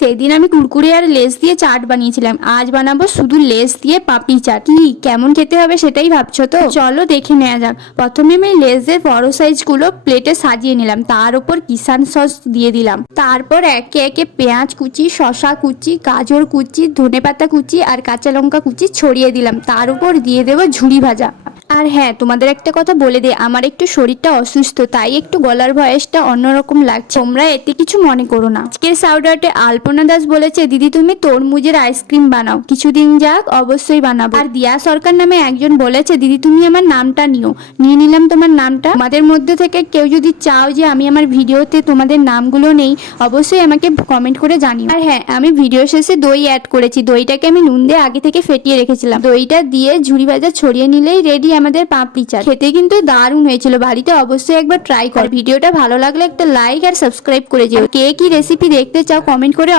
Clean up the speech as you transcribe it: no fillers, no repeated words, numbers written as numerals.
সেদিন আমি কুরকুরে আর লেস দিয়ে চাট বানিয়েছিলাম, আজ বানাবো শুধু লেস দিয়ে পাপড়ি চাট। কি কেমন খেতে হবে সেটাই ভাবছো তো? চলো দেখে নেওয়া যাক। প্রথমে আমি লেসের বড় সাইজগুলো প্লেটে সাজিয়ে নিলাম, তার উপর কিষান সস দিয়ে দিলাম। তারপর একে একে পেঁয়াজ কুচি, শসা কুচি, গাজর কুচি, ধনেপাতা কুচি আর কাঁচা লঙ্কা কুচি ছড়িয়ে দিলাম। তার উপর দিয়ে দেবো ঝুড়ি ভাজা। আর হ্যাঁ, তোমাদের একটা কথা বলে দে, আমার একটু শরীরটা অসুস্থ, তাই একটু গলার ভয়েসটা অন্যরকম লাগছে, তোমরা এতে কিছু মনে করো না। আজকের সাউডার্টে আলপনা দাস বলেছে, দিদি তুমি তরমুজের আইসক্রিম বানাও, কিছুদিন যাক অবশ্যই বানাবো। আর দিয়া সরকার নামে একজন বলেছে, দিদি তুমি আমার নামটা নিও। নিয়ে নিলাম তোমার নামটা। তোমাদের মধ্যে থেকে কেউ যদি চাও যে আমি আমার ভিডিওতে তোমাদের নামগুলো নেই, অবশ্যই আমাকে কমেন্ট করে জানিও। আর হ্যাঁ, আমি ভিডিও শেষে দই অ্যাড করেছি। দইটাকে আমি নুন দিয়ে আগে থেকে ফেটিয়ে রেখেছিলাম। দইটা দিয়ে ঝুড়ি ভাজা ছড়িয়ে নিলেই রেডি আমাদের পাপড়ি চাট। খেতে কিন্তু দারুণ হয়েছিল, বাড়িতে অবশ্যই একবার ট্রাই কর। ভিডিওটা ভালো লাগলে একটা লাইক আর সাবস্ক্রাইব করে যেও। কে কি রেসিপি দেখতে চাও কমেন্ট করে